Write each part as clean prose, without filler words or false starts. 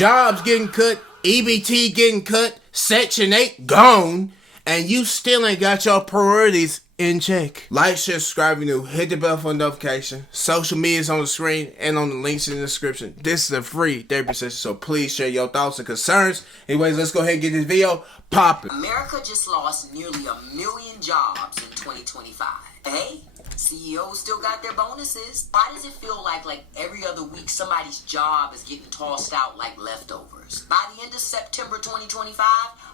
jobs getting cut, EBT getting cut, Section 8 gone, and you still ain't got your priorities in check. Like, share, subscribe if you're new. Hit the bell for notification. Social media is on the screen and on the links in the description. This is a free therapy session, so please share your thoughts and concerns. Anyways, let's go ahead and get this video popping. America just lost nearly 1 million jobs in 2025. Hey, CEOs still got their bonuses. Why does it feel like every other week somebody's job is getting tossed out like leftovers? By the end of September 2025,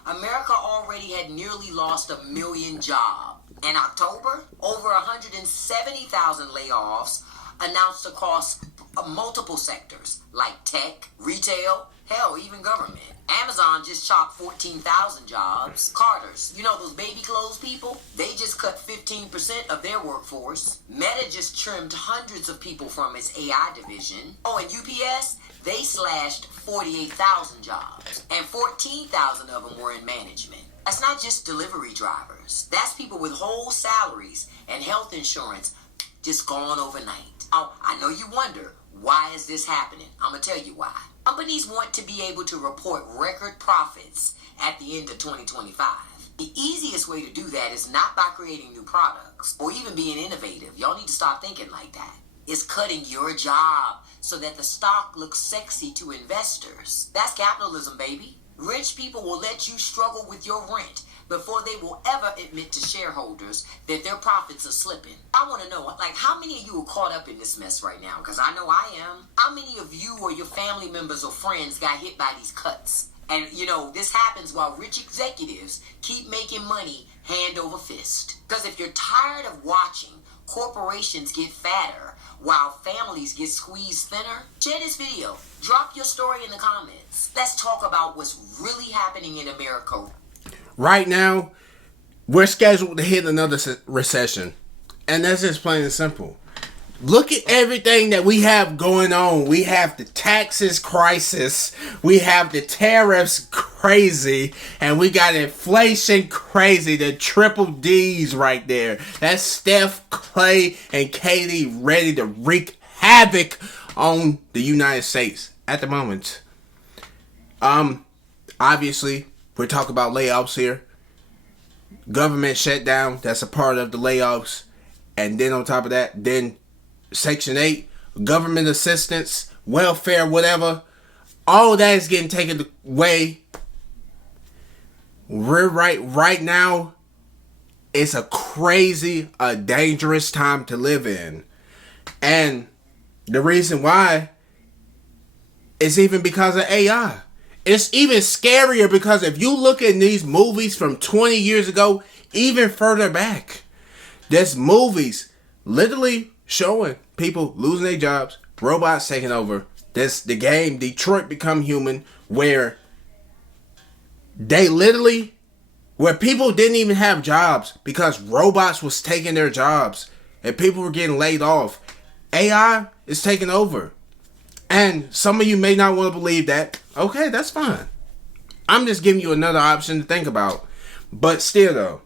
America already had nearly lost 1 million jobs. In October, over 170,000 layoffs announced across multiple sectors like tech, retail, hell, even government. Amazon just chopped 14,000 jobs. Carter's, you know those baby clothes people? They just cut 15% of their workforce. Meta just trimmed hundreds of people from its AI division. Oh, and UPS, they slashed 48,000 jobs. And 14,000 of them were in management. That's not just delivery drivers. That's people with whole salaries and health insurance just gone overnight. Oh, I know you wonder, why is this happening? I'm going to tell you why. Companies want to be able to report record profits at the end of 2025. The easiest way to do that is not by creating new products or even being innovative. Y'all need to start thinking like that. It's cutting your job so that the stock looks sexy to investors. That's capitalism, baby. Rich people will let you struggle with your rent before they will ever admit to shareholders that their profits are slipping. I want to know, how many of you are caught up in this mess right now? Because I know I am. How many of you or your family members or friends got hit by these cuts? And, this happens while rich executives keep making money hand over fist. Because if you're tired of watching corporations get fatter while families get squeezed thinner, share this video. Drop your story in the comments. Let's talk about what's really happening in America. Right now, we're scheduled to hit another recession. And that's just plain and simple. Look at everything that we have going on. We have the taxes crisis. We have the tariffs crazy. And we got inflation crazy. The triple D's right there. That's Steph, Clay, and Katie ready to wreak havoc on the United States at the moment. Obviously, we're talking about layoffs here. Government shutdown, that's a part of the layoffs. And then on top of that, then Section 8, government assistance, welfare, whatever. All that is getting taken away. We're right now, it's a crazy, a dangerous time to live in. And the reason why is even because of AI. It's even scarier because if you look at these movies from 20 years ago, even further back, there's movies literally showing people losing their jobs, robots taking over. There's the game Detroit Become Human, where people didn't even have jobs because robots was taking their jobs and people were getting laid off. AI is taking over. And some of you may not want to believe that. Okay, that's fine. I'm just giving you another option to think about. But still though,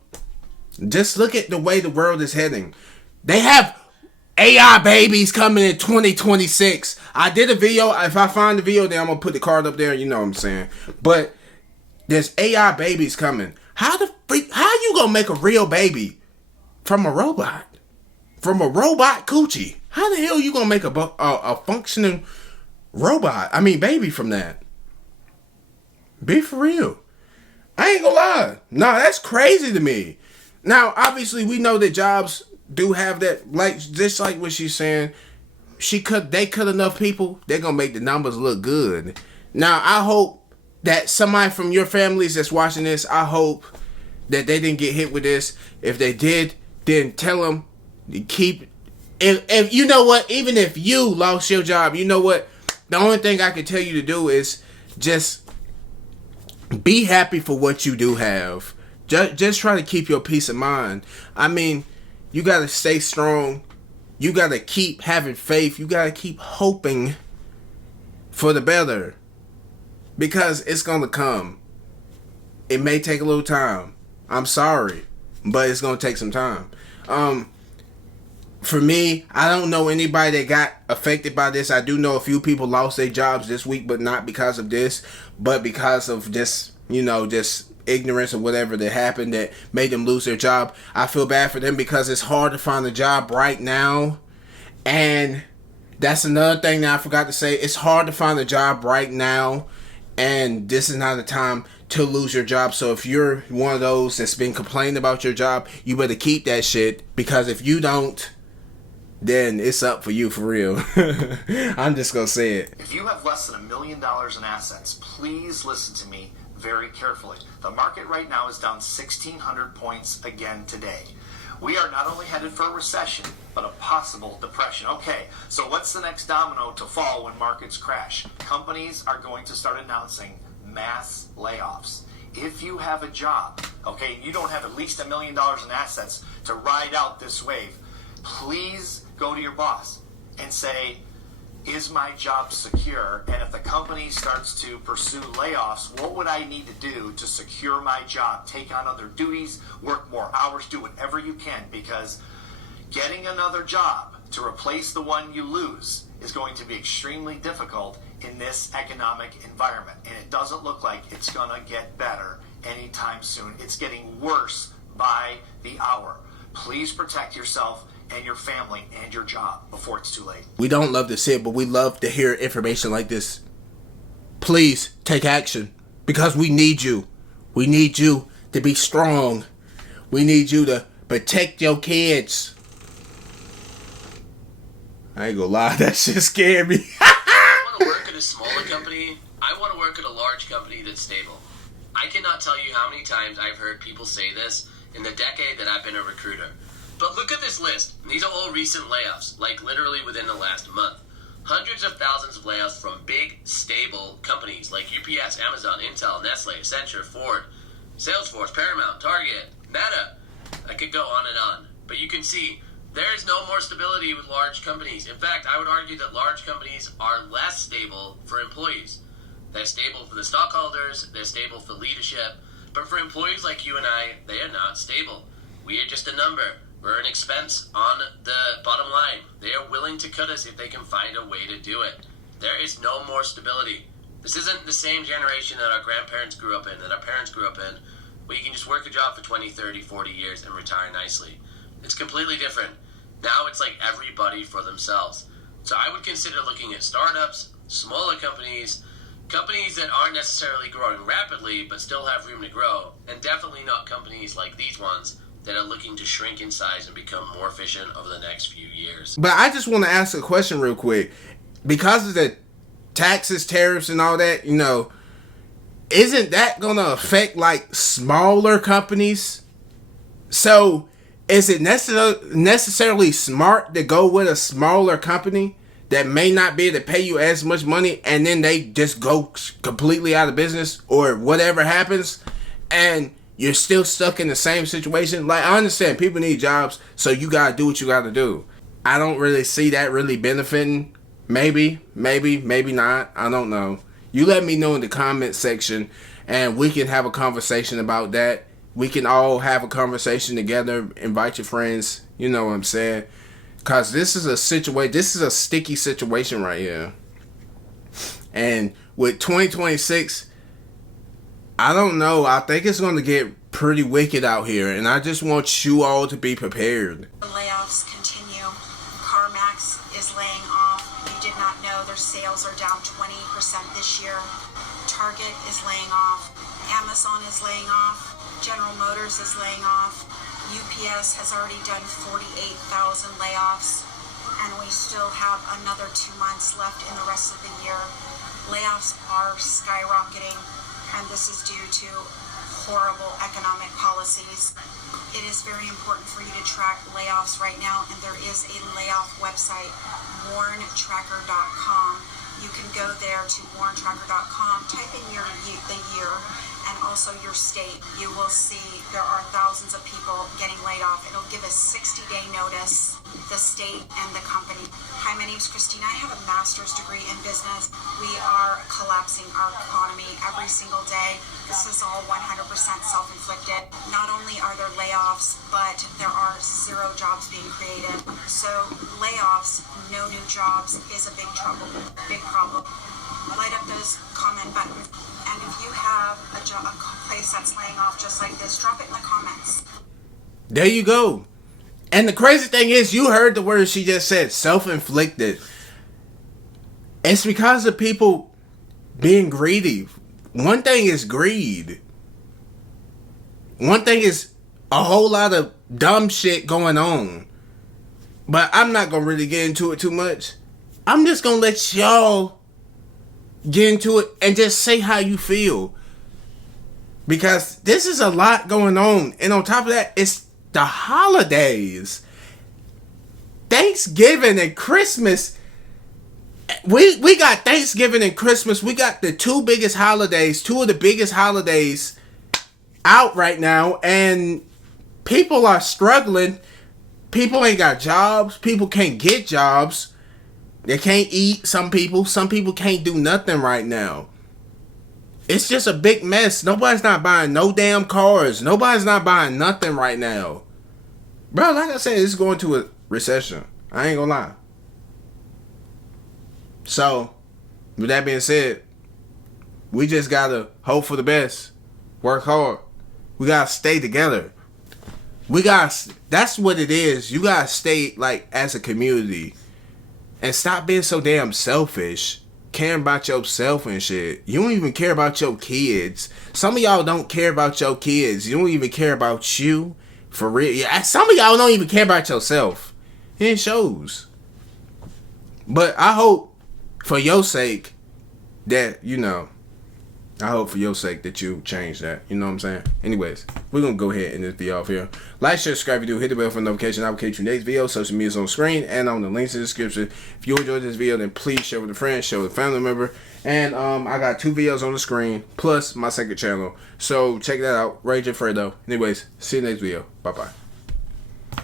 just look at the way the world is heading. They have AI babies coming in 2026. I did a video. If I find the video, then I'm going to put the card up there. You know what I'm saying. But there's AI babies coming. How you going to make a real baby from a robot? From a robot coochie? How the hell you going to make a functioning baby from that? Be for real. I ain't gonna lie. No, that's crazy to me. Now, obviously, we know that jobs do have that, just like what she's saying. They cut enough people, they're gonna make the numbers look good. Now, I hope that somebody from your families that's watching this, I hope that they didn't get hit with this. If they did, then tell them to keep. If you know what, even if you lost your job, you know what? The only thing I can tell you to do is just be happy for what you do have. Just try to keep your peace of mind. You got to stay strong. You got to keep having faith. You got to keep hoping for the better. Because it's going to come. It may take a little time. I'm sorry. But it's going to take some time. For me, I don't know anybody that got affected by this. I do know a few people lost their jobs this week, but not because of this, but because of just, just ignorance or whatever that happened that made them lose their job. I feel bad for them because it's hard to find a job right now. And that's another thing that I forgot to say. It's hard to find a job right now, and this is not the time to lose your job. So if you're one of those that's been complaining about your job, you better keep that shit, because if you don't, then it's up for you for real. I'm just gonna say it. If you have less than $1 million in assets, please listen to me very carefully. The market right now is down 1,600 points again today. We are not only headed for a recession, but a possible depression. Okay, so what's the next domino to fall when markets crash? Companies are going to start announcing mass layoffs. If you have a job, okay, and you don't have at least $1 million in assets to ride out this wave, please go to your boss and say, is my job secure? And if the company starts to pursue layoffs, what would I need to do to secure my job? Take on other duties, work more hours, do whatever you can, because getting another job to replace the one you lose is going to be extremely difficult in this economic environment. And it doesn't look like it's going to get better anytime soon. It's getting worse by the hour. Please protect yourself and your family and your job before it's too late. We don't love to see it, but we love to hear information like this. Please take action, because we need you. We need you to be strong. We need you to protect your kids. I ain't gonna lie, that shit scared me. I want to work at a smaller company. I want to work at a large company that's stable. I cannot tell you how many times I've heard people say this in the decade that I've been a recruiter. But look at this list. These are all recent layoffs, like literally within the last month. Hundreds of thousands of layoffs from big, stable companies like UPS, Amazon, Intel, Nestle, Accenture, Ford, Salesforce, Paramount, Target, Meta. I could go on and on. But you can see there is no more stability with large companies. In fact, I would argue that large companies are less stable for employees. They're stable for the stockholders, they're stable for leadership, but for employees like you and I, they are not stable. We are just a number. We're an expense on the bottom line. They are willing to cut us if they can find a way to do it. There is no more stability. This isn't the same generation that our grandparents grew up in, that our parents grew up in, where you can just work a job for 20, 30, 40 years and retire nicely. It's completely different. Now it's like everybody for themselves. So I would consider looking at startups, smaller companies, companies that aren't necessarily growing rapidly but still have room to grow, and definitely not companies like these ones that are looking to shrink in size and become more efficient over the next few years. But I just want to ask a question real quick. Because of the taxes, tariffs, and all that, isn't that going to affect, like, smaller companies? So, is it necessarily smart to go with a smaller company that may not be able to pay you as much money, and then they just go completely out of business or whatever happens, and you're still stuck in the same situation? Like, I understand people need jobs, so you gotta do what you gotta do. I don't really see that really benefiting. Maybe not. I don't know. You let me know in the comment section, and we can have a conversation about that. We can all have a conversation together. Invite your friends. You know what I'm saying? Because this is a sticky situation right here. And with 2026, I don't know. I think it's going to get pretty wicked out here, and I just want you all to be prepared. The layoffs continue. CarMax is laying off. You did not know their sales are down 20% this year. Target is laying off. Amazon is laying off. General Motors is laying off. UPS has already done 48,000 layoffs, and we still have another 2 months left in the rest of the year. Layoffs are skyrocketing, and this is due to horrible economic policies. It is very important for you to track layoffs right now, and there is a layoff website, warntracker.com. You can go there to warntracker.com, type in the year, and also your state, you will see there are thousands of people getting laid off. It'll give a 60-day notice, the state and the company. Hi, my name's Christine. I have a master's degree in business. We are collapsing our economy every single day. This is all 100% self-inflicted. Not only are there layoffs, but there are 0 jobs being created. So layoffs, no new jobs is a big big problem. Light up those comment buttons. And if you have a place that's laying off just like this, drop it in the comments. There you go. And the crazy thing is, you heard the word she just said, self-inflicted. It's because of people being greedy. One thing is greed. One thing is a whole lot of dumb shit going on. But I'm not going to really get into it too much. I'm just going to let y'all get into it and just say how you feel. Because this is a lot going on. And on top of that, it's the holidays. Thanksgiving and Christmas. We got Thanksgiving and Christmas. We got the two of the biggest holidays out right now. And people are struggling. People ain't got jobs. People can't get jobs. They can't eat. Some people can't do nothing right now. It's just a big mess. Nobody's not buying no damn cars. Nobody's not buying nothing right now. Bro, like I said, it's going to a recession. I ain't gonna lie. So, with that being said, we just gotta hope for the best. Work hard. We gotta stay together. That's what it is. You gotta stay, like, as a community. And stop being so damn selfish. Caring about yourself and shit. You don't even care about your kids. Some of y'all don't care about your kids. You don't even care about you. For real. Yeah, some of y'all don't even care about yourself. It shows. But I hope for your sake that, I hope for your sake that you change that. You know what I'm saying? Anyways, we're going to go ahead and end this video off here. Like, share, subscribe if you do. Hit the bell for notification. I will catch you next video. Social media is on the screen and on the links in the description. If you enjoyed this video, then please share with a friend, share with a family member. And I got 2 videos on the screen, plus my second channel. So check that out. Rage and Fredo. Anyways, see you next video. Bye-bye.